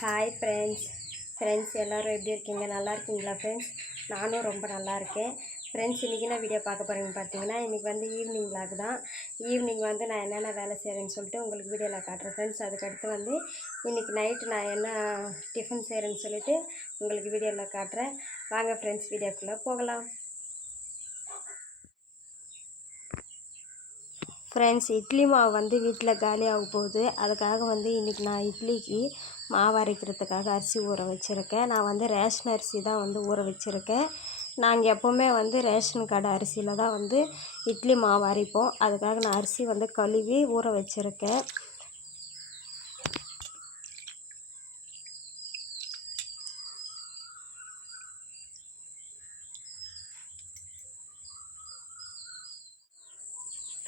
Hi friends எல்லோரும் எப்படி இருக்கீங்க? நல்லா இருக்கீங்களா ஃப்ரெண்ட்ஸ்? நானும் ரொம்ப நல்லா இருக்கேன் ஃப்ரெண்ட்ஸ். இன்றைக்கி என்ன வீடியோ பார்க்க போகிறேன்னு பார்த்தீங்கன்னா, இன்றைக்கி வந்து ஈவினிங் விளாக் தான். ஈவினிங் வந்து நான் என்னென்ன வேலை செய்கிறேன்னு சொல்லிட்டு உங்களுக்கு வீடியோவில் காட்டுறேன் ஃப்ரெண்ட்ஸ். அதுக்கடுத்து வந்து இன்றைக்கி நைட்டு நான் என்ன டிஃபன் செய்கிறேன்னு சொல்லிவிட்டு உங்களுக்கு வீடியோவில் காட்டுறேன். வாங்க ஃப்ரெண்ட்ஸ், வீடியோக்குள்ளே போகலாம். ஃப்ரெண்ட்ஸ், இட்லி மாவு வந்து வீட்டில் காலியாக போகுது. அதுக்காக வந்து இன்றைக்கி நான் இட்லிக்கு மாவு அரைக்கிறதுக்காக அரிசி ஊற வச்சுருக்கேன். நான் வந்து ரேஷன் அரிசி தான் வந்து ஊற வச்சுருக்கேன். நாங்கள் எப்போவுமே வந்து ரேஷன் கடை அரிசியில் தான் வந்து இட்லி மாவு அரைப்போம். அதுக்காக நான் அரிசி வந்து கழுவி ஊற வச்சுருக்கேன்.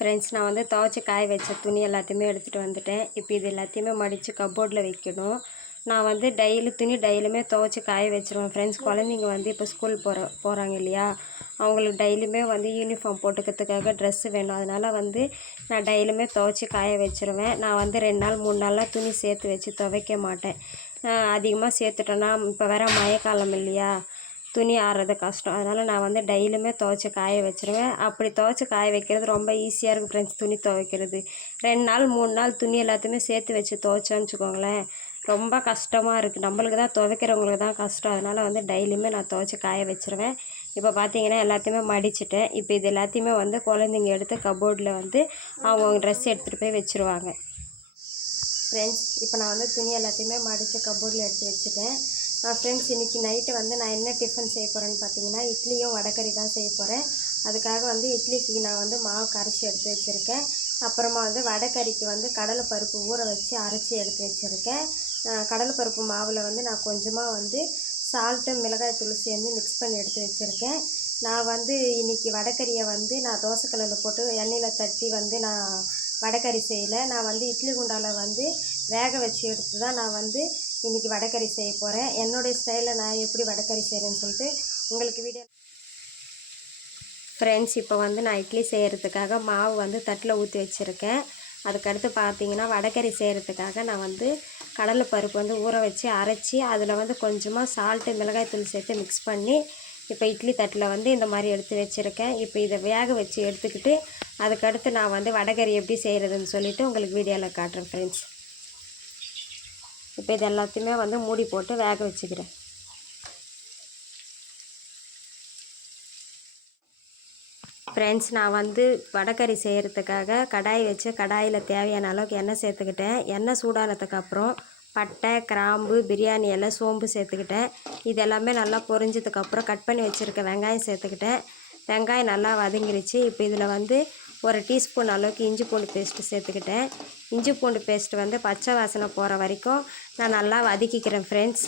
ஃப்ரெண்ட்ஸ், நான் வந்து துவைச்சி காய வச்ச துணி எல்லாத்தையுமே எடுத்துகிட்டு வந்துட்டேன். இப்போ இது எல்லாத்தையுமே மடித்து கப்போர்டில் வைக்கணும். நான் வந்து டெய்லியுமே துவைச்சி காய வச்சுருவேன் ஃப்ரெண்ட்ஸ். குழந்தைங்க வந்து இப்போ ஸ்கூல் போகிறாங்க இல்லையா, அவங்களுக்கு டெய்லியுமே வந்து யூனிஃபார்ம் போட்டுக்கிறதுக்காக ட்ரெஸ்ஸு வேணும். அதனால் வந்து நான் டெய்லியுமே துவைச்சி காய வச்சுருவேன். நான் வந்து 2 நாள் 3 நாளாக துணி சேர்த்து வச்சு துவைக்க மாட்டேன். அதிகமாக சேர்த்துட்டோன்னா இப்போ வேறு மழைக்காலம் இல்லையா, துணி ஆறுறது கஷ்டம். அதனால் நான் வந்து டெய்லியுமே துவைச்சி காய வச்சுருவேன். அப்படி துவைச்சி காய வைக்கிறது ரொம்ப ஈஸியாக இருக்குது ஃப்ரெண்ட்ஸ். துணி துவைக்கிறது 2 நாள் 3 நாள் துணி எல்லாத்தையுமே சேர்த்து வச்சு துவைச்சோன்னு வச்சுக்கோங்களேன், ரொம்ப கஷ்டமாக இருக்குது. நம்மளுக்கு தான், துவைக்கிறவங்களுக்கு தான் கஷ்டம். அதனால் வந்து டெய்லியுமே நான் துவைச்சி காய வச்சுருவேன். இப்போ பார்த்தீங்கன்னா எல்லாத்தையுமே மடிச்சிட்டேன். இப்போ இது எல்லாத்தையுமே வந்து குழந்தைங்க எடுத்து கபோர்டில் வந்து அவங்கவுங்க ட்ரெஸ் எடுத்துகிட்டு போய் வச்சுருவாங்க ஃப்ரெண்ட்ஸ். இப்போ நான் வந்து துணி எல்லாத்தையுமே மடித்து கபோர்டில் எடுத்து வச்சுட்டேன் ஃப்ரெண்ட்ஸ். இன்றைக்கி நைட்டு வந்து நான் என்ன டிஃபன் செய்ய போகிறேன்னு பார்த்தீங்கன்னா, இட்லியும் வடைக்கறி தான் செய்ய போகிறேன். அதுக்காக வந்து இட்லிக்கு நான் வந்து மாவு கரைச்சி எடுத்து வச்சுருக்கேன். அப்புறமா வந்து வடைக்கறிக்கு வந்து கடலைப்பருப்பு ஊற வச்சு அரைச்சி எடுத்து வச்சுருக்கேன். கடலைப்பருப்பு மாவில் வந்து நான் கொஞ்சமாக வந்து சால்ட்டு மிளகாய் தூள் சேர்ந்து மிக்ஸ் பண்ணி எடுத்து வச்சுருக்கேன். நான் வந்து இன்றைக்கி வடைக்கறியை வந்து நான் தோசைக்கல்லில் போட்டு எண்ணெயில் தட்டி வந்து நான் வடைக்கறி செய்யலை. நான் வந்து இட்லி குண்டாவில் வந்து வேக வச்சு எடுத்து தான் நான் வந்து இன்றைக்கி வடைக்கறி செய்ய போகிறேன். என்னுடைய ஸ்டைலில் நான் எப்படி வடைக்கறி செய்கிறேன்னு சொல்லிட்டு உங்களுக்கு வீடியோ ஃப்ரெண்ட்ஸ். இப்போ வந்து நான் இட்லி செய்கிறதுக்காக மாவு வந்து தட்டில் ஊற்றி வச்சுருக்கேன். அதுக்கடுத்து பார்த்தீங்கன்னா, வடைக்கறி செய்கிறதுக்காக நான் வந்து கடலைப்பருப்பு வந்து ஊற வச்சு அரைச்சி அதில் வந்து கொஞ்சமாக சால்ட்டு மிளகாய்த்தூள் சேர்த்து மிக்ஸ் பண்ணி இப்போ இட்லி தட்டில் வந்து இந்த மாதிரி எடுத்து வச்சுருக்கேன். இப்போ இதை வேக வச்சு எடுத்துக்கிட்டு அதுக்கடுத்து நான் வந்து வடைக்கறி எப்படி செய்கிறதுன்னு சொல்லிவிட்டு உங்களுக்கு வீடியோவில் காட்டுறேன் ஃப்ரெண்ட்ஸ். இப்போ இது எல்லாத்தையுமே வந்து மூடி போட்டு வேக வச்சுக்கிறேன் ஃப்ரெண்ட்ஸ். நான் வந்து வடைக்கறி செய்கிறதுக்காக கடாய் வச்சு கடாயில் தேவையான அளவுக்கு எண்ணெய் சேர்த்துக்கிட்டேன். எண்ணெய் சூடானதுக்கு அப்புறம் பட்டை, கிராம்பு, பிரியாணி இலை, சோம்பு சேர்த்துக்கிட்டேன். இது எல்லாமே நல்லா பொரிஞ்சதுக்கப்புறம் கட் பண்ணி வச்சுருக்க வெங்காயம் சேர்த்துக்கிட்டேன். வெங்காயம் நல்லா வதங்கிருச்சு. இப்போ இதில் வந்து 1 டீஸ்பூன் அளவுக்கு இஞ்சி பூண்டு பேஸ்ட்டு சேர்த்துக்கிட்டேன். இஞ்சி பூண்டு பேஸ்ட்டு வந்து பச்சை வாசனை போகிற வரைக்கும் நான் நல்லா வதக்கிக்கிறேன் ஃப்ரெண்ட்ஸ்.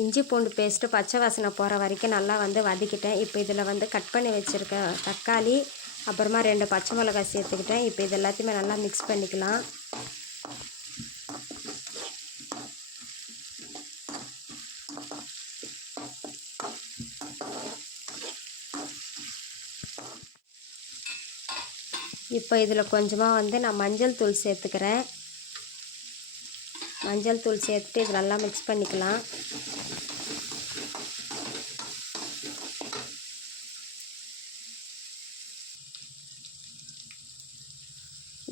இஞ்சி பூண்டு பேஸ்ட்டு பச்சை வாசனை போகிற வரைக்கும் நல்லா வந்து வதக்கிட்டேன். இப்போ இதில் வந்து கட் பண்ணி வச்சுருக்க தக்காளி, அப்புறமா 2 பச்சை மிளகாய் சேர்த்துக்கிட்டேன். இப்போ இது எல்லாத்தையுமே நல்லா மிக்ஸ் பண்ணிக்கலாம். இப்போ இதில் கொஞ்சமாக வந்து நான் மஞ்சள் தூள் சேர்த்துக்கிறேன். மஞ்சள் தூள் சேர்த்துட்டு இது நல்லா மிக்ஸ் பண்ணிக்கலாம்.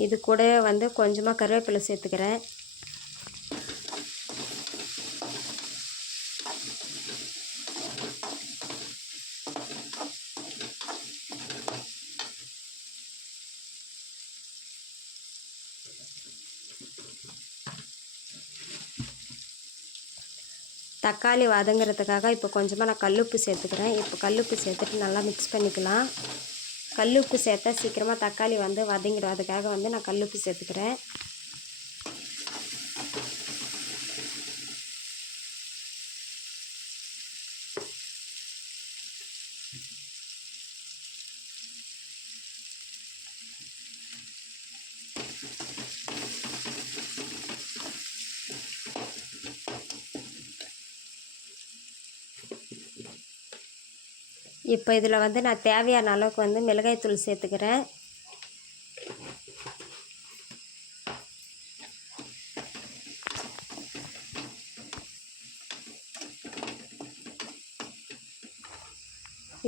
இது கூட வந்து கொஞ்சமாக கருவேப்பிலை சேர்த்துக்கிறேன். தக்காளி வதங்கிறதுக்காக இப்போ கொஞ்சமாக நான் கல்லுப்பு சேர்த்துக்கிறேன். இப்போ கல்லுப்பு சேர்த்துட்டு நல்லா மிக்ஸ் பண்ணிக்கலாம். கல்லுப்பு சேர்த்தா சீக்கிரமாக தக்காளி வந்து வதங்கிடும். அதுக்காக வந்து நான் கல்லுப்பு சேர்த்துக்கிறேன். இப்போ இதில் வந்து நான் தேவையான அளவுக்கு வந்து மிளகாய்த்தூள் சேர்த்துக்கிறேன்.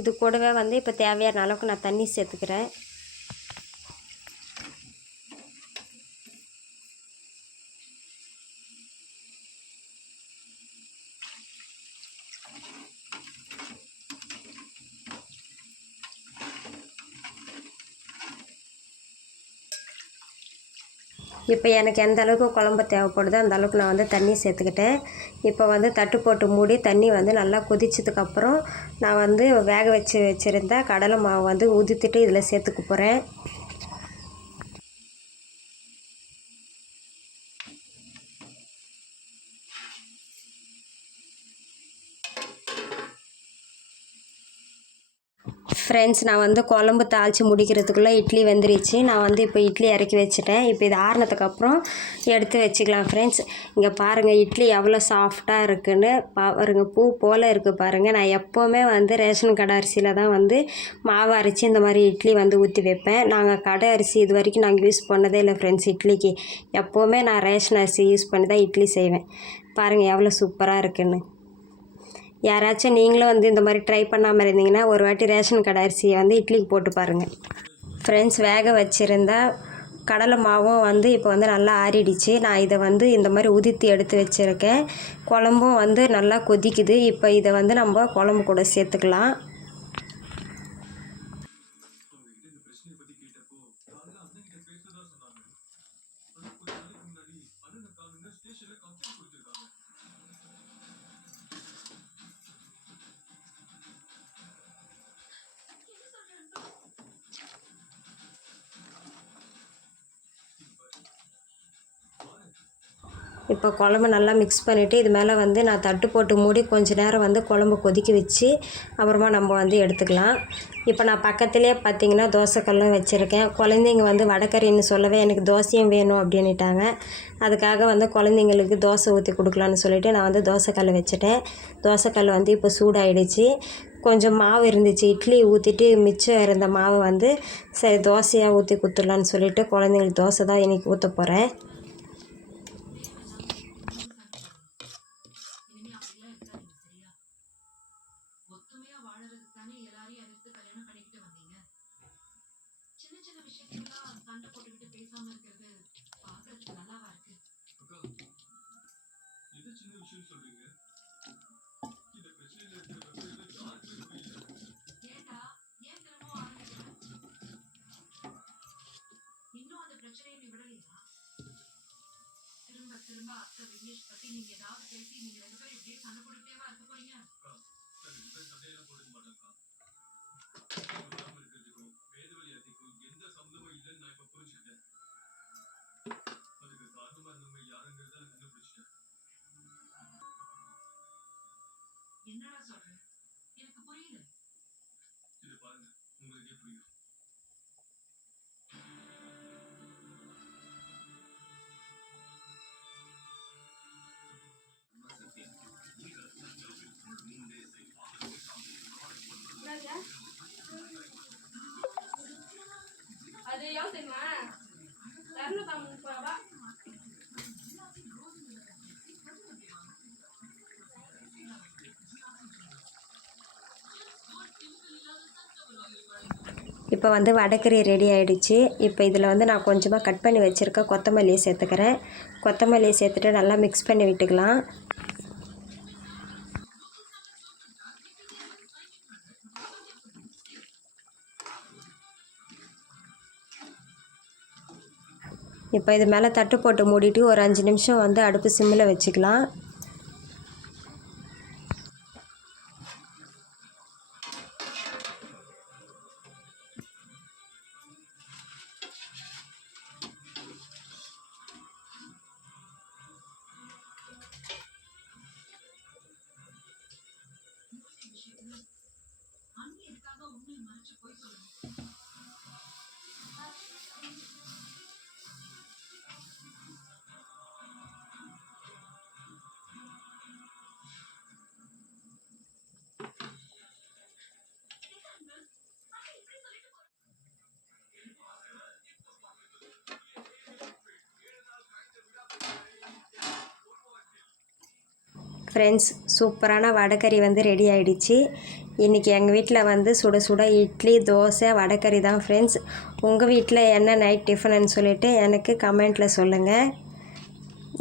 இது கூடவே வந்து இப்போ தேவையான அளவுக்கு நான் தண்ணி சேர்த்துக்கிறேன். இப்போ எனக்கு எந்த அளவுக்கு குழம்பு தேவைப்படுதோ அந்த அளவுக்கு நான் வந்து தண்ணி சேர்த்துக்கிட்டேன். இப்போ வந்து தட்டு போட்டு மூடி தண்ணி வந்து நல்லா கொதிச்சதுக்கப்புறம் நான் வந்து வேக வச்சுருந்த கடலை மாவு வந்து உதிர்த்துட்டு இதில் சேர்த்துக்க போகிறேன். ஃப்ரெண்ட்ஸ், நான் வந்து குழம்பு தாளித்து முடிக்கிறதுக்குள்ளே இட்லி வெந்துருச்சு. நான் வந்து இப்போ இட்லி இறக்கி வச்சுட்டேன். இப்போ இது ஆறுனதுக்கப்புறம் எடுத்து வச்சுக்கலாம். ஃப்ரெண்ட்ஸ், இங்கே பாருங்கள் இட்லி எவ்வளோ சாஃப்டாக இருக்குதுன்னு பாருங்க, பூ போல் இருக்குது பாருங்கள். நான் எப்போவுமே வந்து ரேஷன் கடை அரிசியில் தான் வந்து மாவு அரைச்சி இந்த மாதிரி இட்லி வந்து ஊற்றி வைப்பேன். நாங்கள் கடை அரிசி இது வரைக்கும் நாங்கள் யூஸ் பண்ணதே இல்லை ஃப்ரெண்ட்ஸ் இட்லிக்கு. எப்போவுமே நான் ரேஷன் அரிசி யூஸ் பண்ணி தான் இட்லி செய்வேன். பாருங்கள் எவ்வளோ சூப்பராக இருக்குதுன்னு. யாராச்சும் நீங்களும் வந்து இந்த மாதிரி ட்ரை பண்ணாமல் இருந்தீங்கன்னா ஒரு வாட்டி ரேஷன் கடை அரிசியை வந்து இட்லிக்கு போட்டு பாருங்கள். ஃப்ரெண்ட்ஸ், வேக வச்சுருந்தா கடலை மாவும் வந்து இப்போ வந்து நல்லா ஆறிடுச்சு. நான் இதை வந்து இந்த மாதிரி உதிர்த்தி எடுத்து வச்சுருக்கேன். குழம்பும் வந்து நல்லா கொதிக்குது. இப்போ இதை வந்து நம்ம குழம்பு கூட சேர்த்துக்கலாம். இப்போ குழம்பு நல்லா மிக்ஸ் பண்ணிவிட்டு இது மேலே வந்து நான் தட்டு போட்டு மூடி கொஞ்சம் நேரம் வந்து குழம்பு கொதிக்க வச்சு அப்புறமா நம்ம வந்து எடுத்துக்கலாம். இப்போ நான் பக்கத்துலேயே பார்த்திங்கன்னா தோசைக்கல்லும் வச்சுருக்கேன். குழந்தைங்க வந்து வடகறின்னு சொல்லவே எனக்கு தோசையும் வேணும் அப்படின்ட்டாங்க. அதுக்காக வந்து குழந்தைங்களுக்கு தோசை ஊற்றி கொடுக்கலான்னு சொல்லிவிட்டு நான் வந்து தோசைக்கல் வச்சுட்டேன். தோசைக்கல் வந்து இப்போ சூடாகிடுச்சு. கொஞ்சம் மாவு இருந்துச்சு, இட்லி ஊற்றிட்டு மிச்சம் இருந்த மாவை வந்து சரி தோசையாக ஊற்றி கொடுத்துடலான்னு சொல்லிவிட்டு குழந்தைங்களுக்கு தோசை தான் இன்றைக்கி ஊற்ற போகிறேன். அது ஏன் தெரியுமா 230 ரூபா. இப்போ வந்து வடைக்கறி ரெடி ஆகிடுச்சு. இப்போ இதில் வந்து நான் கொஞ்சமாக கட் பண்ணி வச்சுருக்க கொத்தமல்லியை சேர்த்துக்கிறேன். கொத்தமல்லியை சேர்த்துட்டு நல்லா மிக்ஸ் பண்ணி விட்டுக்கலாம். இப்போ இது மேலே தட்டு போட்டு மூடிட்டு ஒரு 5 நிமிஷம் வந்து அடுப்பு சிம்மில் வச்சுக்கலாம். ஃப்ரெண்ட்ஸ், சூப்பரான வடைக்கறி வந்து ரெடி ஆகிடுச்சு. இன்றைக்கி எங்கள் வீட்டில் வந்து சுட சுட இட்லி, தோசை, வடைக்கறி தான் ஃப்ரெண்ட்ஸ். உங்கள் வீட்டில் என்ன நைட் டிஃபனுன்னு சொல்லிவிட்டு எனக்கு கமெண்ட்டில் சொல்லுங்கள்.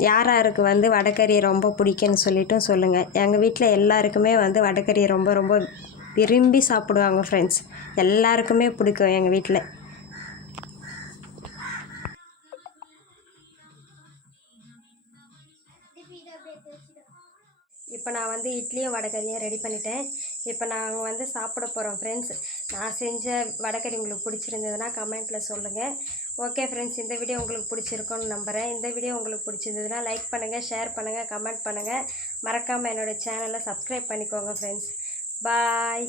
யார் யாருக்கு வந்து வடைக்கறி ரொம்ப பிடிக்குன்னு சொல்லிட்டும் சொல்லுங்கள். எங்கள் வீட்டில் எல்லாருக்குமே வந்து வடைக்கறி ரொம்ப ரொம்ப விரும்பி சாப்பிடுவாங்க ஃப்ரெண்ட்ஸ். எல்லாருக்குமே பிடிக்கும் எங்கள் வீட்டில். இப்போ நான் வந்து இட்லியும் வடைக்கறியும் ரெடி பண்ணிட்டேன். இப்போ நாங்கள் வந்து சாப்பிட போகிறோம் ஃப்ரெண்ட்ஸ். நான் செஞ்ச வடைக்கறி உங்களுக்கு பிடிச்சிருந்ததுன்னா கமெண்ட்டில் சொல்லுங்கள். ஓகே ஃப்ரெண்ட்ஸ், இந்த வீடியோ உங்களுக்கு பிடிச்சிருக்குன்னு நம்புகிறேன். இந்த வீடியோ உங்களுக்கு பிடிச்சிருந்ததுன்னா லைக் பண்ணுங்கள், ஷேர் பண்ணுங்கள், கமெண்ட் பண்ணுங்கள். மறக்காமல் என்னோடய சேனலை சப்ஸ்கிரைப் பண்ணிக்கோங்க ஃப்ரெண்ட்ஸ். பாய்.